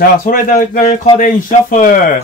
자, 소래닭을 커데인 셔플.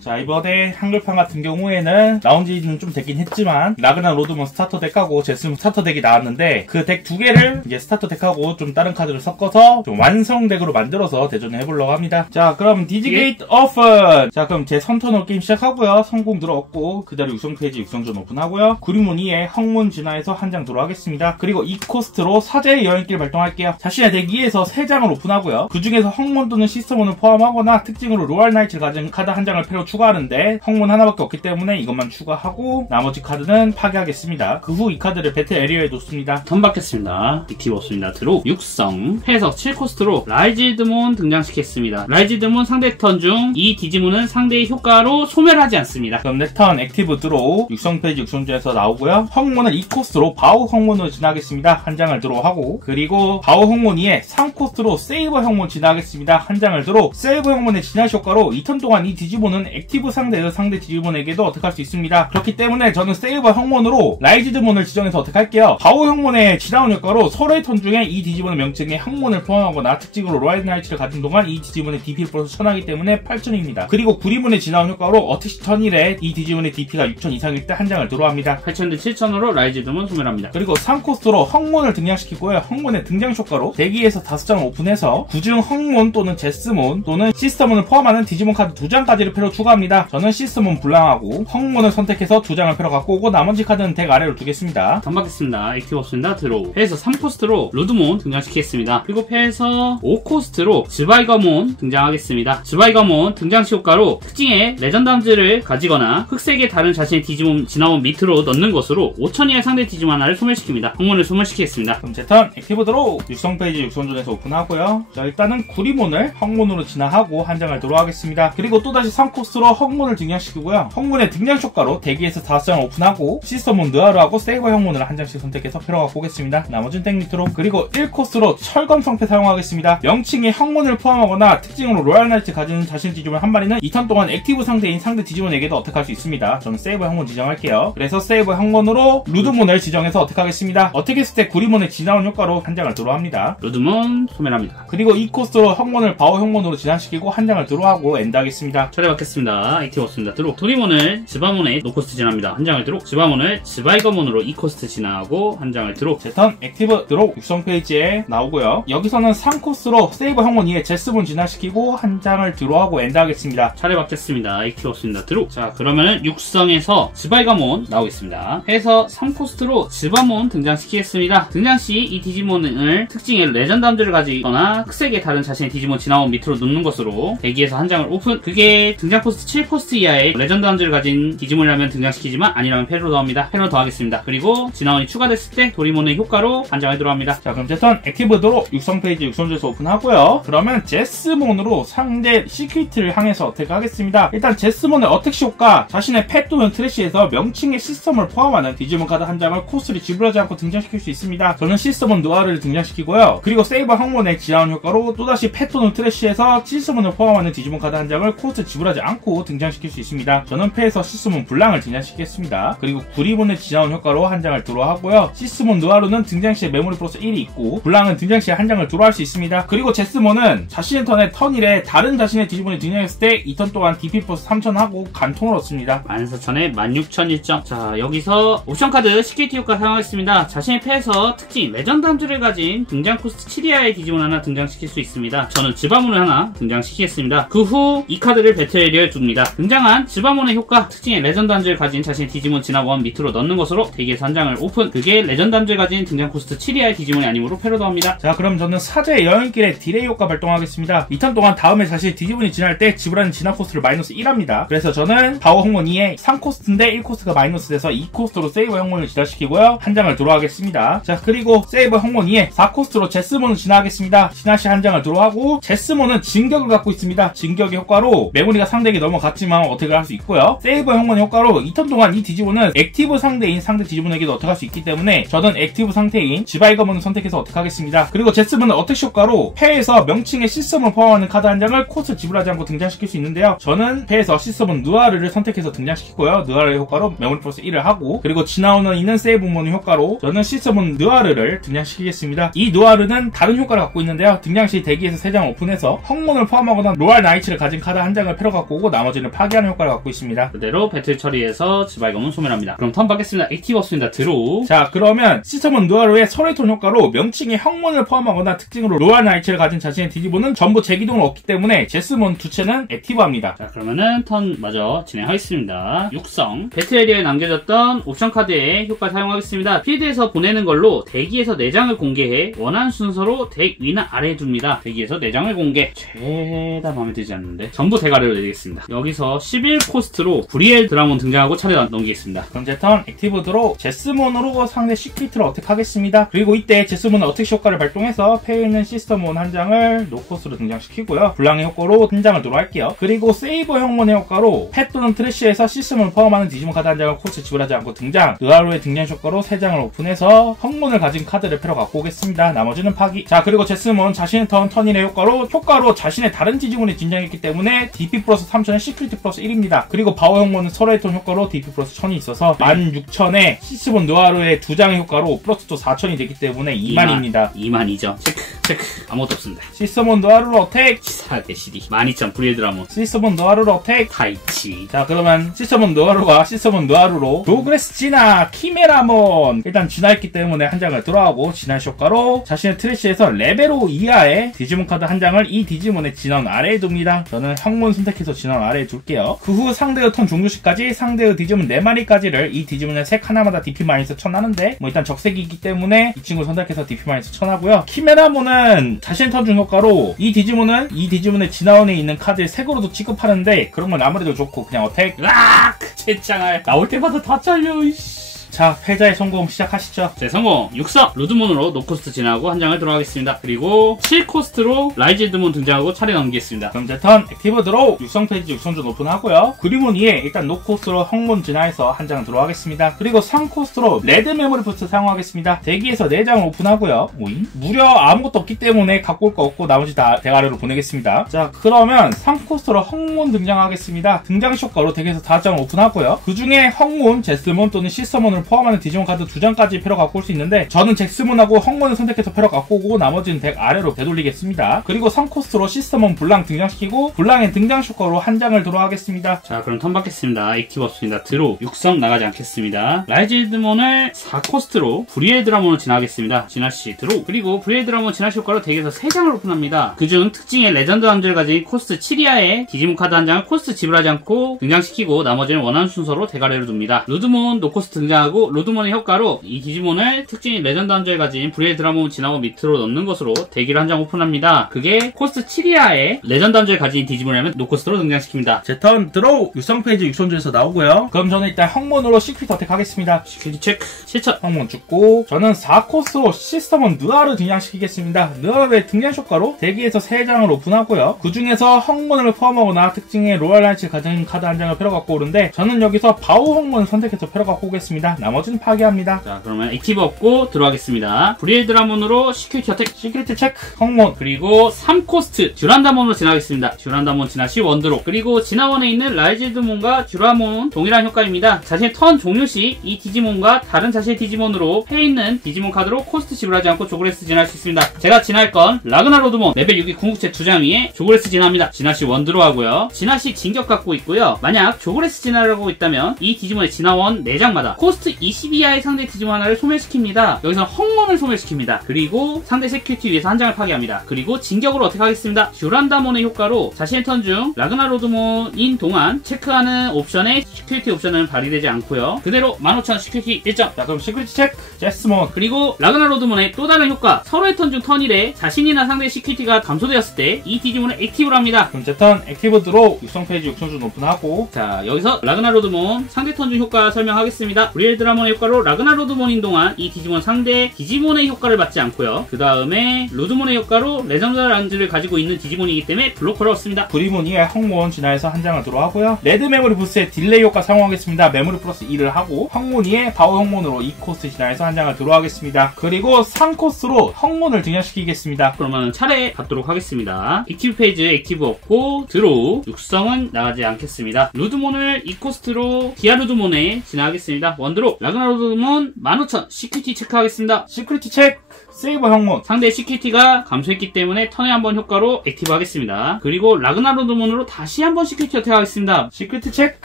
자, 이번에 한글판 같은 경우에는 나온 지는 좀 되긴 했지만 라그나 로드몬 스타터 덱하고 제스몬 스타터 덱이 나왔는데 그 덱 두 개를 이제 스타터 덱하고 좀 다른 카드를 섞어서 좀 완성 덱으로 만들어서 대전을 해보려고 합니다. 자, 그럼 디지게이트 오픈. 자, 그럼 제 선턴으로 게임 시작하고요. 성공 들어왔고 그대로 육성 페이지 육성전 오픈하고요. 구리문 2에 항문 진화해서 한 장 들어가겠습니다. 그리고 이 코스트로 사제의 여행길 발동할게요. 자신의 덱 2에서 3장을 오픈하고요. 그 중에서 항문 또는 시스몬을 포함하거나 특징으로 로얄 나이츠를 가진 카드 한 장을 패로 추가하는데 항문 하나밖에 없기 때문에 이것만 추가하고 나머지 카드는 파괴하겠습니다. 그 후 이 카드를 배틀 에리어에 놓습니다. 턴 받겠습니다. 액티브 없습니다. 드로 육성 해석 7코스트로 라이즈드몬 등장시켰습니다. 라이즈드몬 상대 턴 중 이 디지몬은 상대의 효과로 소멸하지 않습니다. 그럼 내 턴 액티브 드로우 육성 페이지 육성전에서 나오고요. 항문은 2코스트로 바우 항문으로 진화하겠습니다. 한 장을 드로우하고 그리고 바우 항문 2에 3코스트로 세이버 항문 진화하겠습니다. 한 장을 드로우. 세이버 항문의 진화 효과로 이 턴 동안 이 디지몬은 액티브 상대의 상대 디지몬에게도 어택할 수 있습니다. 그렇기 때문에 저는 세이버 항문으로 라이즈드몬을 지정해서 어택할게요. 바우 항문의 진화운 효과로 서로의 턴 중에 이 디지몬의 명칭에 항문을 포함하거나 특징으로 로얄 나이츠를 가진 동안 이 디지몬의 DP를 플러스 1000하기 때문에 8000입니다. 그리고 구리문의 진화운 효과로 어택시 턴 1에 이 디지몬의 DP가 6000 이상일 때 한 장을 드로우합니다. 8000 대 7000으로 라이즈드몬 소멸합니다. 그리고 3코스트로 항문을 등장시키고요. 항문의 등장 효과로 대기에서 5장을 오픈해서 구중 항문 또는 제스몬 또는 시스터몬을 포함하는 디지몬 카드 2장까지를 패로 추가합니다. 저는 시스몬 불량하고 항문을 선택해서 2장을 패로 갖고 오고 나머지 카드는 덱 아래로 두겠습니다. 턴 받겠습니다. 액티브 없습니다. 드로우 패에서 3코스트로 루드몬 등장시켰습니다. 그리고 패에서 5코스트로 즈바이거몬 등장하겠습니다. 즈바이거몬 등장시 효과로 특징의 레전드 함즈를 가지거나 흑색의 다른 자신의 디지몬 진화원 밑으로 넣는 것으로 5000 이하의 상대 디지몬 하나를 소멸시킵니다. 항문을 소멸시키겠습니다. 그럼 제 턴 액티브 드로우 육성 페이지 육성전에서 오픈하고요. 자, 일단은 구리몬을 항문으로 진화하고 한 장을 드로우하겠습니다. 그리고 또다시 3코스트로 항문을 등장시키고요. 항문의 등장 효과로 대기에서 5장을 오픈하고 시스터몬 느아르하고 세이버 항문을 한 장씩 선택해서 패로 갖고 오겠습니다. 나머지는 덱 밑으로. 그리고 1코스트로 철검 성패 사용하겠습니다. 명칭에 항문을 포함하거나 특징으로 로얄 나이트 가진 자신 디지몬 한 마리는 이 턴 동안 액티브 상대인 상대 디지몬에게도 어택할 수 있습니다. 저는 세이버 항문 지정할게요. 그래서 세이버 항문으로 루드몬을 지정해서 어택하겠습니다. 어택했을 때 구리몬의 진화운 효과로 한 장을 드로우합니다. 루드몬 소멸합니다. 그리고 2코스트로 항문을 바오 항문으로 진화시키고 한 장을 드로우하고 엔드하겠습니다. 처리받겠습니다. 액티브 없습니다. 드로 도리몬을 즈바몬에 노코스트 진화합니다. 한 장을 드로. 즈바몬을 즈바이거몬으로 2코스트 진화하고 한 장을 드로. 제 턴 액티브 드로 육성 페이지에 나오고요. 여기서는 3코스로 세이버 항문 2에 제스몬 진화시키고 한 장을 드로우하고 엔드하겠습니다. 차례받겠습니다. 액티브 없습니다. 드로. 자, 그러면은 육성에서 즈바이거몬 나오겠습니다. 해서 3코스트로 즈바몬 등장시키겠습니다. 등장시 이 디지몬을 특징의 레전드 함즈를 가지거나 흑색의 다른 자신의 디지몬 진화원 밑으로 놓는 것으로 대기에서 한 장을 오픈. 그게 등장 코스트 7코스트 이하의 레전드 함즈를 가진 디지몬이라면 등장시키지만 아니라면 패로 더합니다. 패로 더하겠습니다. 그리고 진화원이 추가됐을 때 도리몬의 효과로 한 장을 들어갑니다. 자, 그럼 제 턴 액티브 드로 육성 페이지 육성전에서 오픈하고요. 그러면 제스몬으로 상대 시크릿을 향해서 어택하겠습니다. 일단 제스몬의 어택시 효과 자신의 펫 또는 트래쉬에서 명칭의 시스템을 포함하는 디지몬 카드 한 장을 코스를 지불하지 않고 등장시킬 수 있습니다. 저는 시스몬 느아르를 등장시키고요. 그리고 세이버 항문의 진화운 효과로 또다시 펫 또는 트래쉬에서 시스몬을 포함하는 디지몬 카드 한 장을 코스 지불하지 않고 등장시킬 수 있습니다. 저는 패에서 시스몬 불량을 등장시키겠습니다. 그리고 구리몬의 진화운 효과로 한 장을 드로우하고요. 시스몬 느아르는 등장시에 메모리 플러스 1이 있고 불량은 등장시에 한 장을 드로우할 수 있습니다. 그리고 제스몬은 자신의 턴에 턴 1에 다른 자신의 디지몬이 등장했을 때 이 턴 동안 DP 플러스 3000 하고 간통을 얻습니다. 14000에 16000 1점. 자, 여기서 옵션 카드 시큐리티 효과 사용하겠습니다. 자신의 패에서 특징 레전드 함즈를 가진 등장 코스트 7 이하의 디지몬 하나 등장시킬 수 있습니다. 저는 즈바몬을 하나 등장시키겠습니다. 그 후 이 카드를 배틀 에리어에 둡니다. 등장한 즈바몬의 효과 특징의 레전드 함즈를 가진 자신의 디지몬 진화원 밑으로 넣는 것으로 대기에서 한 장을 오픈. 그게 레전드 함즈를 가진 등장 코스트 7 이하의 디지몬이 아니므로 패로 더합니다. 자, 그럼 저는 사제의 여행길에 딜레이 효과 발동하겠습니다. 이 턴 동안 다음에 자신의 디지몬이 진화할 때 지불하는 진화 코스트를 마이너스 1합니다. 그래서 저는 바오 항문 2에 3코스트인데 1코스트가 마이너스 돼서 2코스트로 세이버 항문을 진화시키고요. 한 장을 드로우하겠습니다. 자, 그리고 세이버 항문 2에 4코스트로 제스몬을 진화하겠습니다. 진화시 한 장을 드로우하고 제스몬은 진격을 갖고 있습니다. 진격의 효과로 메모리가 상대에게 넘어갔지만 어택을 할 수 있고요. 세이버 항문의 효과로 이 턴 동안 이 디지몬은 액티브 상대인 상대 디지몬에게도 어택할 수 있기 때문에 저는 액티브 상태인 즈바이거몬을 선택해서 어택하겠습니다. 그리고 제스몬은 어택 효과로 패에서 명칭의 시스템을 포함하는 카드 한 장을 코스트 지불하지 않고 등장시킬 수 있는데요. 저는 패에서 시스템은 느아르를 선택해서 등장시키고요. 느아르의 효과로 메모리 플러스 1을 하고 그리고 진화원은 있는 세이브 모는 효과로 저는 시스템은 느아르를 등장시키겠습니다. 이 느아르는 다른 효과를 갖고 있는데요. 등장시 대기에서 3장 장 오픈해서 헝몬을 포함하거나 로얄 나이츠를 가진 카드 한 장을 패러 갖고 오고 나머지는 파괴하는 효과를 갖고 있습니다. 그대로 배틀 처리해서 지발검은 소멸합니다. 그럼 턴 받겠습니다. 액티브 없습니다. 드로우. 자, 그러면 시스템은 누아르의 설레톤 효과로 명칭에 헝몬을 포함하거나 특징으로 로얄 나이츠를 가진 자신의 디지몬은 전부 재기동을 얻기 때문에 제스몬 두 채는 액티브합니다. 자, 그러면은 턴 마저 진행하겠습니다. 육성. 배틀 에리아에 남겨졌던 옵션 카드의 효과 사용하겠습니다. 필드에서 보내는 걸로 대기에서 4장을 공개해 원하는 순서로 덱 위나 아래에 둡니다. 대기에서 4장을 공개. 죄다 마음에 들지 않는데 전부 덱 아래로 내리겠습니다. 여기서 11코스트로 브리엘 드라몬 등장하고 차례 넘기겠습니다. 그럼 제 턴 액티브 드로 제스몬으로 상대 시크릿을 어택하겠습니다. 그리고 이때 제스몬은 어택 효과를 발동해서 패에 있는 시스터몬 한 장을 노코스로 등장시키고요. 불량의 효과로 한 장을 드로할게요. 그리고 세이버 형몬의 효과로 펫 또는 트래쉬에서 시스템을 포함하는 디지몬 카드 한 장을 코스 지불하지 않고 등장. 느아로의 등장 효과로 3장을 오픈해서 형몬을 가진 카드를 패러 갖고 오겠습니다. 나머지는 파기. 자, 그리고 제스몬 자신의 턴인의 효과로 자신의 다른 디지몬이 진장했기 때문에 DP 플러스 3000에 시크릿 플러스 1입니다. 그리고 바오 형몬은 설레톤 효과로 DP 플러스 1000이 있어서 16,000에 시스몬 느아로의 2장의 효과로 플러스 또 4000이 되기 때문에 2만입니다. 2만이죠. 체크. 아무것도 없습니다. 시스몬 느아르로 어택. 치사하게 CD. 12,000 브리엘 드라몬. 시스몬 느아르로 어택. 타이치. 자, 그러면 시스몬 느아르와 시스몬 느아르로 도그레스 진화 키메라몬 일단 진화했기 때문에 한 장을 들어가고 진화 효과로 자신의 트래쉬에서 레벨 5 이하의 디지몬 카드 한 장을 이 디지몬의 진원 아래에 둡니다. 저는 형몬 선택해서 진원 아래에 둘게요. 그 후 상대의 턴 종료 시까지 상대의 디지몬 4마리까지를 이 디지몬의 색 하나마다 DP 마이너스 1000 하는데 뭐 일단 적색이기 때문에 이 친구 선택해서 DP 마이너스 1000 하고요. 키메라몬은 자신의 턴 중 효과로 이 디지몬의 진화원에 있는 카드를 색으로도 취급하는데 그런 건 아무래도 좋고 그냥 어택. 으악! 채짱알. 나올 때마다 다 잘려, 이씨. 자, 패자의 성공 시작하시죠. 제 성공! 육성! 루드몬으로 노코스트 진화하고 한 장을 들어가겠습니다. 그리고 7코스트로 라이즈드몬 등장하고 차례 넘기겠습니다. 그럼 제 턴 액티브 드로우 육성 페이지 육성준 오픈하고요. 그리몬 2에 일단 노코스트로 헝몬 진화해서 한 장 들어가겠습니다. 그리고 3코스트로 레드 메모리 부스트 사용하겠습니다. 대기에서 4장을 오픈하고요. 무려 아무것도 없기 때문에 갖고 올 거 없고 나머지 다 대가리로 보내겠습니다. 자, 그러면 3코스트로 헝몬 등장하겠습니다. 등장 효과로 대기에서 5장을 오픈하고요. 그 중에 헝몬, 제스몬 또는 시스몬을 포함하는 디지몬 카드 2장까지 패러 갖고 올 수 있는데 저는 잭스몬하고 헝몬을 선택해서 패러 갖고 오고 나머지는 덱 아래로 되돌리겠습니다. 그리고 3코스트로 시스몬 블랑 등장시키고 블랑의 등장 효과로 한 장을 들어가겠습니다. 자, 그럼 턴 받겠습니다. 액티브 없습니다. 드로 육성 나가지 않겠습니다. 라이즈드몬을 4코스트로 브리엘 드라몬을 진화하겠습니다. 진화시 드로. 그리고 브리엘 드라몬 진화시 효과로 덱에서 3장을 오픈합니다. 그중 특징의 레전드 함재를 가진 코스트 7이하의 디지몬 카드 한 장을 코스트 지불하지 않고 등장시키고 나머지는 원하는 순서로 덱 아래로 둡니다. 루드몬 노코스트 등장하고 루드몬의 효과로 이 디지몬을 특징인 레전드 함재를 가진 브리엘 드라몬 진화고 밑으로 넣는 것으로 대기를 한 장 오픈합니다. 그게 코스트 7이하의 레전드 함재를 가진 디지몬이라면 노코스트로 등장시킵니다. 제 턴 드로우 육성 페이지 육성준에서 나오고요. 그럼 저는 일단 헝몬으로 시크릿 어택 하겠습니다. 시크릿 체크 7,000 헝몬 죽고 저는 4코스로 시스터몬 느아르 등장시키겠습니다. 느아르의 등장 효과로 대기에서 3장을 오픈하고요. 그 중에서 헝몬을 포함하거나 특징의 로얄 라이츠를 가진 카드 한 장을 패러 갖고 오는데 저는 여기서 바오 헝몬을 선택해서 패러 갖고 오겠습니다. 나머지는 파괴합니다. 자, 그러면 액티브 없고 들어가겠습니다. 브리엘 드라몬으로 시큐리티 어택, 시크릿 체크, 헝몬. 그리고 3코스트 듀란다몬으로 진화하겠습니다. 듀란다몬 진화시 원드로. 그리고 진화원에 있는 라이즈드몬과 듀라몬 동일한 효과입니다. 자신의 턴 종료 시 이 디지몬과 다른 자신의 디지몬으로 패에 있는 디지몬 카드로 코스트 지불하지 않고 조그레스 진화할 수 있습니다. 제가 진화할 건 라그나 로드몬 레벨 6이 궁극체 2장 위에 조그레스 진화합니다. 진화시 원드로 하고요. 진화시 진격 갖고 있고요. 만약 조그레스 진화를 하고 있다면 이 디지몬의 진화원 4장마다 코스트 20 이하의 상대 디지몬 하나를 소멸시킵니다. 여기서 헝몬을 소멸시킵니다. 그리고 상대 세큐리티 위에서 한 장을 파괴합니다. 그리고 진격으로 어떻게 하겠습니다. 듀란다몬의 효과로 자신의 턴 중 라그나 로드몬인 동안 체크하는 옵션에 시큐리티 옵션은 발휘되지 않고요. 그대로 15,000 시큐리티 1점. 자, 그럼 시큐리티 체크, 제스몬. 그리고 라그나 로드몬의 또 다른 효과, 서로의 턴 중 턴 1에 자신이나 상대의 시큐리티가 감소되었을 때 이 디지몬을 액티브로 합니다. 그럼 제 턴 액티브 드로우 육성 페이지 육성준 오픈하고 자, 여기서 라그나 로드몬 상대 턴 중 효과 설명하겠습니다. 브리엘 드라몬의 효과로 라그나 로드몬인 동안 이 디지몬 상대 디지몬의 효과를 받지 않고요. 그 다음에 로드몬의 효과로 레전드 란즈를 가지고 있는 디지몬이기 때문에 블로커를 얻습니다. 브리몬 2에 헝몬 진화해서 한 장을 들어가고요. 레드 메모리 부스의 딜레이 효과 사용하겠습니다. 메모리 플러스 2를 하고 헝몬 2에 바오 헝몬으로 2코스 진화해서 한 장을 들어가겠습니다. 그리고 3코스로 헝몬을 등장시키겠습니다. 그러면 차례 받도록 하겠습니다. 액티브 페이지 액티브 없고 드로우 육성은 나가지 않겠습니다. 루드몬을 2코스트로 디아루드몬에 진화하겠습니다. 원드로 라그나 로드몬 15,000 시큐리티 체크하겠습니다. 시크릿 체크, 세이버 형몬. 상대 CQT가 감소했기 때문에 턴에 한번 효과로 액티브 하겠습니다. 그리고 라그나로드문으로 다시 한번 CQT 어택하겠습니다. 시크릿 체크.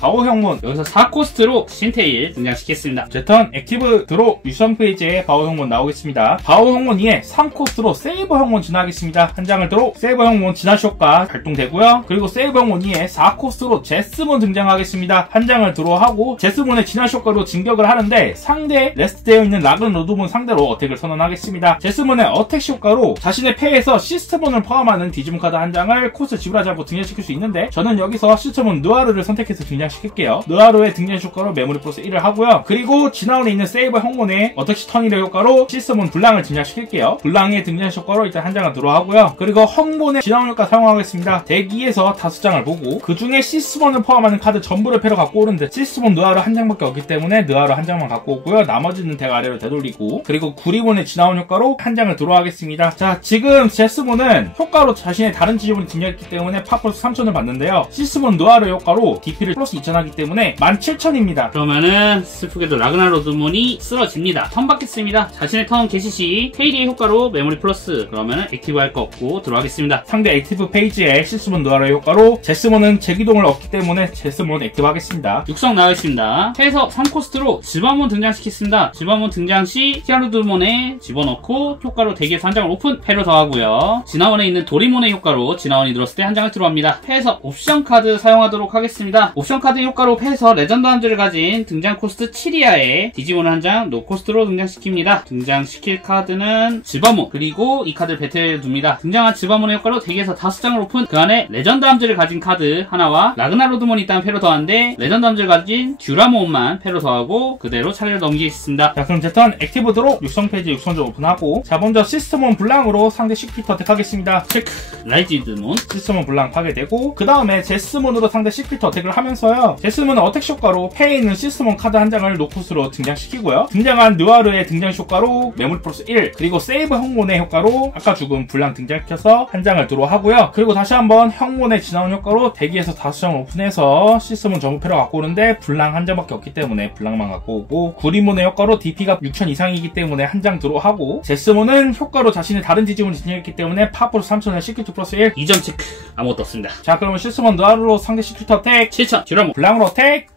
바오 형몬. 여기서 4코스트로 신테일 등장시켰습니다. 제 턴 액티브 드로 유성 페이지에 바오 형몬 나오겠습니다. 바오 형몬 2에 3코스트로 세이버 형몬 진화하겠습니다. 한 장을 드로 세이버 형몬 진화 효과 발동되고요. 그리고 세이버 형몬 2에 4코스트로 제스몬 등장하겠습니다. 한 장을 드로 하고 제스몬의 진화 효과로 진격을 하는데 상대 레스트되어 있는 라그나로드문 상대로 어택을 선언하겠습니다. 제스몬의 어택 효과로 자신의 패에서 시스트몬을 포함하는 디지몬 카드 한 장을 코스 지불하지 않고 등장시킬 수 있는데 저는 여기서 시스트몬 느와르를 선택해서 등장시킬게요. 느와르의 등장 효과로 메모리 플러스 1을 하고요. 그리고 진화원에 있는 세이버 형몬의 어택시 턴이의 효과로 시스트몬 블랑을 등장시킬게요. 블랑의 등장 효과로 일단 한 장을 들어하고요. 그리고 형몬의 진화원 효과 사용하겠습니다. 대기에서 5장을 보고 그 중에 시스몬을 포함하는 카드 전부를 패로 갖고 오는데 시스몬 느와르 한 장밖에 없기 때문에 느와르 한 장만 갖고 오고요. 나머지는 대가 아래로 되돌리고 그리고 구리몬의 진화원 효과로 한 장을 들어하겠습니다. 자, 지금 제스몬은 효과로 자신의 다른 지점을 등장했기 때문에 파 플러스 3000을 받는데요. 시스몬 느와르 효과로 DP를 플러스 2000 하기 때문에 17000입니다. 그러면은 슬프게도 라그나로드문이 쓰러집니다. 턴 받겠습니다. 자신의 턴 개시 시 테일리의 효과로 메모리 플러스 그러면은 액티브 할 거 없고 들어가겠습니다. 상대 액티브 페이지에 시스몬 느와르 효과로 제스몬은 제기동을 얻기 때문에 제스몬 액티브 하겠습니다. 육성 나가겠습니다. 해서 3코스트로 지바몬 등장시켰습니다. 지바몬 등장 시 히아루드몬에 집어넣고 효과로 대기에서 한 장을 오픈 패로 더하고요. 진화원에 있는 도리몬의 효과로 진화원이 들었을 때 한 장을 들어갑니다. 패에서 옵션 카드 사용하도록 하겠습니다. 옵션 카드 효과로 패에서 레전드 함즈를 가진 등장 코스트 7이하에 디지몬을 한 장 노코스트로 등장시킵니다. 등장시킬 카드는 지바몬 그리고 이 카드를 배틀에 둡니다. 등장한 지바몬의 효과로 대기에서 5장을 오픈 그 안에 레전드 함즈를 가진 카드 하나와 라그나로드몬이 있다면 패로 더하는데 레전드 함즈를 가진 듀라몬만 패로 더하고 그대로 차례를 넘기겠습니다. 자, 그럼 제 턴 액티브 드로 육성 페이지 육성조 오픈하고 자, 먼저 시스몬 블랑으로 상대 시크릿 어택하겠습니다. 체크. 라이지드몬 시스몬 블랑 파괴되고 그 다음에 제스몬으로 상대 시크릿 어택을 하면서요. 제스몬은 어택 효과로 패에 있는 시스몬 카드 한 장을 노코스로 등장시키고요. 등장한 느와르의 등장 효과로 메모리 플러스 1 그리고 세이브 형몬의 효과로 아까 죽은 블랑 등장시켜서 한 장을 드로 하고요. 그리고 다시 한번 형몬의 진화원 효과로 대기에서 5장을 오픈해서 시스몬 전부 패로 갖고 오는데 블랑 한 장밖에 없기 때문에 블랑만 갖고 오고 구리몬의 효과로 DP가 6000 이상이기 때문에 한 장 드로 하고 제스몬은 효과로 자신의 다른 디지몬을 진행했기 때문에 파 플러스 3000에 시크릿 플러스 1 2점 체크 아무것도 없습니다. 자, 그러면 시스몬 느와르로 상대 시크릿 어택 7000 듀라몬 블랑으로 어택.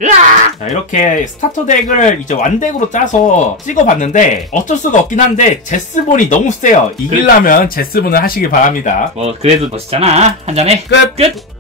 자, 이렇게 스타터 덱을 이제 완덱으로 짜서 찍어봤는데 어쩔 수가 없긴 한데 제스몬이 너무 세요. 이기려면 제스몬을 하시길 바랍니다. 뭐 그래도 멋있잖아. 한 잔에 끝!